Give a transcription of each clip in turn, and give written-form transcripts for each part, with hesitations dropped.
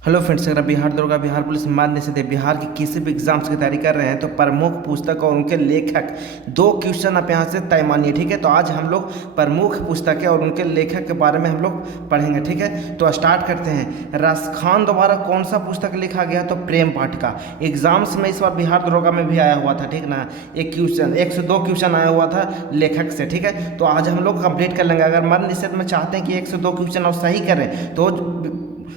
Hello friends, अगर आप बिहार दरोगा, बिहार पुलिस माध्यम से बिहार के किसी भी एग्जाम्स की तैयारी कर रहे हैं तो प्रमुख पुस्तक और उनके लेखक दो क्वेश्चन आप यहाँ से तय मानिए। ठीक है, तो आज हम लोग प्रमुख पुस्तकें और उनके लेखक के बारे में हम लोग पढ़ेंगे। ठीक है, तो स्टार्ट करते हैं। रसखान द्वारा कौन सा पुस्तक लिखा गया? तो प्रेम पाठिका। एग्जाम्स में इस बार बिहार दरोगा में भी आया हुआ था। ठीक ना, एक क्वेश्चन, 102 क्वेश्चन आया हुआ था लेखक से। ठीक है, तो आज हम लोग कंप्लीट कर लेंगे। अगर मन निषेध में चाहते हैं कि 102 क्वेश्चन और सही करें तो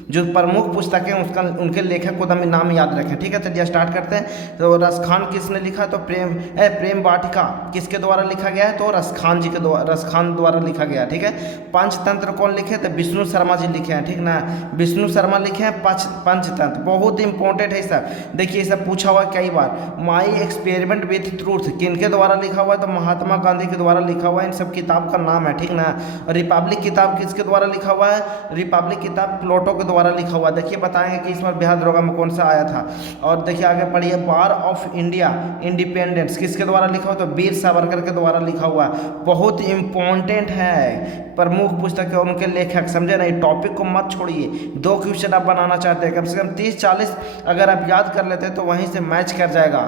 जो प्रमुख पुस्तक है उसका उनके लेखक को नाम याद रखें। ठीक है, चलिए स्टार्ट करते हैं। तो रसखान किसने लिखा? तो प्रेम वाटिका किसके द्वारा लिखा गया है? तो रसखान द्वारा लिखा गया। ठीक है, पंचतंत्र कौन लिखे? तो विष्णु शर्मा जी लिखे हैं। ठीक ना, विष्णु शर्मा लिखे हैं पंचतंत्र। बहुत इंपॉर्टेंट है सर, देखिए सब पूछा हुआ कई बार। माई एक्सपेरिमेंट विथ ट्रूथ किनके द्वारा लिखा हुआ है? तो महात्मा गांधी के द्वारा लिखा हुआ है। इन सब किताब का नाम है। ठीक ना, रिपब्लिक किताब किसके द्वारा लिखा हुआ है? रिपब्लिक किताब प्लोटो के द्वारा लिखा हुआ। देखिए बताएंगे कि इस बार बिहार दरोगा में कौन सा आया था। और देखिए आगे पढ़िए, वार ऑफ इंडिया इंडिपेंडेंस किसके द्वारा लिखा हुआ? तो वीर सावरकर के द्वारा लिखा हुआ। बहुत इंपॉर्टेंट है प्रमुख पुस्तक और उनके लेखक, समझे ना। टॉपिक को मत छोड़िए। दो क्वेश्चन आप बनाना चाहते हैं, कम से कम 30-40 अगर आप याद कर लेते हैं तो वहीं से मैच कर जाएगा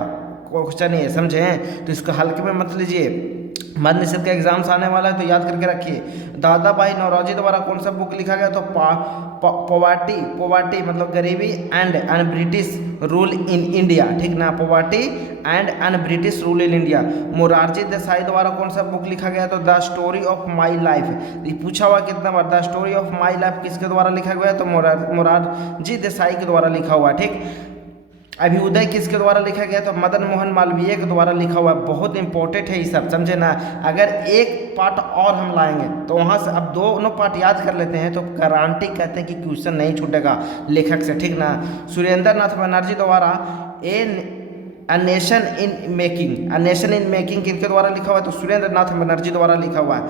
क्वेश्चन ये, समझे। तो इसको हल्के में मत लीजिए। मध्य निषेध का एग्जाम्स आने वाला है तो याद करके रखिए। दादा भाई नौरोजी द्वारा कौन सा बुक लिखा गया? तो पोवर्टी मतलब गरीबी and British rule in India. ठीक ना, poverty and British rule in India. Morarji Desai द्वारा कौन सा बुक लिखा गया? तो the story of my life. ये पूछा हुआ कितना बार। The story of my life किसके द्वारा लिखा गया? तो मोरारजी देसाई के द्वारा लिखा हुआ। ठीक, अभ्युदय किसके द्वारा लिखा गया? तो मदन मोहन मालवीय के द्वारा लिखा हुआ। बहुत इंपॉर्टेंट है ये सब, समझे ना। अगर एक पार्ट और हम लाएंगे तो वहाँ से अब दोनों पार्ट याद कर लेते हैं तो गारंटी कहते हैं कि क्वेश्चन नहीं छूटेगा लेखक से। ठीक ना, सुरेंद्र नाथ बनर्जी द्वारा अ नेशन इन मेकिंग किनके द्वारा लिखा हुआ है? तो सुरेंद्र नाथ बनर्जी द्वारा लिखा हुआ है।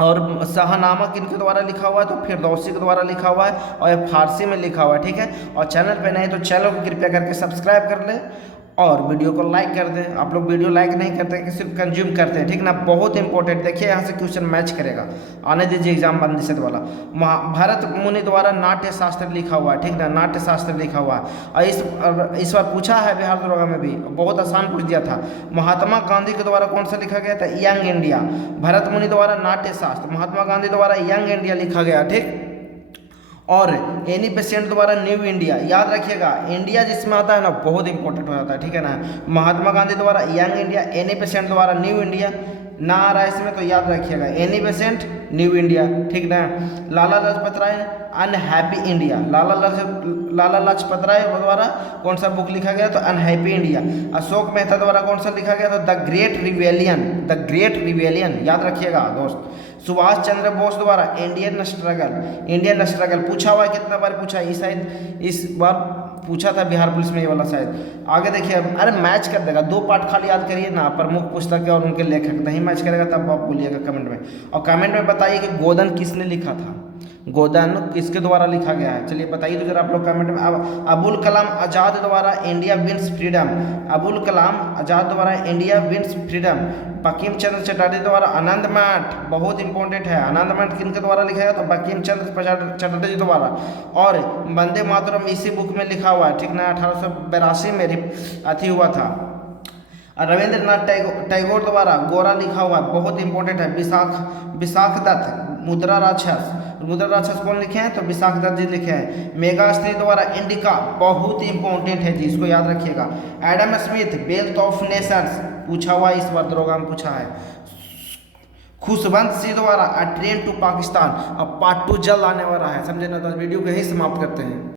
और शाहनामा किनके द्वारा लिखा हुआ है? तो फिरदौसी के द्वारा लिखा हुआ है और ये फारसी में लिखा हुआ है। ठीक है, और चैनल पे नहीं तो चैनल को कृपया करके सब्सक्राइब कर ले और वीडियो को लाइक कर दें। आप लोग वीडियो लाइक नहीं करते हैं कि सिर्फ कंज्यूम करते हैं। ठीक ना, बहुत इंपॉर्टेंट। देखिए यहाँ से क्वेश्चन मैच करेगा, आने दीजिए एग्जाम बंद निषेध वाला। भरत मुनि द्वारा नाट्य शास्त्र लिखा हुआ है। ठीक ना, नाट्य शास्त्र लिखा हुआ है। और इस बार पूछा है बिहार दरोगा में भी, बहुत आसान पूछ दिया था। महात्मा गांधी के द्वारा कौन सा लिखा गया था? Young India. भरत मुनि द्वारा नाट्य शास्त्र, महात्मा गांधी द्वारा यंग इंडिया लिखा गया। ठीक, और एनी बेसेंट द्वारा न्यू इंडिया। याद रखिएगा, इंडिया जिसमें आता है ना बहुत इंपॉर्टेंट हो जाता है। ठीक है ना, महात्मा गांधी द्वारा यंग इंडिया, एनी बेसेंट द्वारा न्यू इंडिया ना आ रहा है इसमें तो याद रखिएगा एनी बेसेंट न्यू इंडिया। ठीक ना, लाला लाजपत राय अनहैप्पी इंडिया। लाला लाजपत राय द्वारा कौन सा बुक लिखा गया? तो अनहैप्पी इंडिया। अशोक मेहता द्वारा कौन सा लिखा गया? तो द ग्रेट रिवेलियन। याद रखिएगा दोस्त। सुभाष चंद्र बोस द्वारा इंडियन स्ट्रगल पूछा हुआ है, कितना बार पूछा है? इस बार पूछा था बिहार पुलिस में ये वाला शायद। आगे देखिए, अरे मैच कर देगा। दो पार्ट खाली याद करिए ना, प्रमुख पुस्तक और उनके लेखक। नहीं मैच करेगा तब आप बोलिएगा कमेंट में। और कमेंट में बताइए कि गोदन किसने लिखा था? गोदन किसके द्वारा लिखा गया है? चलिए बताइए तो जरा आप लोग कमेंट में। अब अबुल कलाम आज़ाद द्वारा India wins freedom. Abul Kalam Azad द्वारा India wins freedom. Bankim Chandra Chatterjee द्वारा आनंद मठ, बहुत इंपॉर्टेंट है। आनंद मठ किनके द्वारा लिखा गया? तो बंकिम चंद्र चटर्जी द्वारा। और वंदे मातरम इसी बुक में लिखा हुआ है। ठीक ना, 1882 में अथी हुआ था। रविंद्रनाथ टैगोर द्वारा गोरा लिखा हुआ, बहुत इंपॉर्टेंट है। विशाख दत्त मुद्रा राक्षस कौन लिखे हैं? तो विशाख दत्त जी लिखे हैं। मेगा स्त्री द्वारा इंडिका, बहुत इंपॉर्टेंट है जी, इसको याद रखिएगा। Adam Smith wealth of Nations पूछा हुआ, इस बार दरोगा में पूछा है। खुशवंत सिंह द्वारा अ ट्रेन टू पाकिस्तान। अब पार्ट 2 जल्द आने वाला है, समझे ना। तो वीडियो को यही समाप्त करते हैं।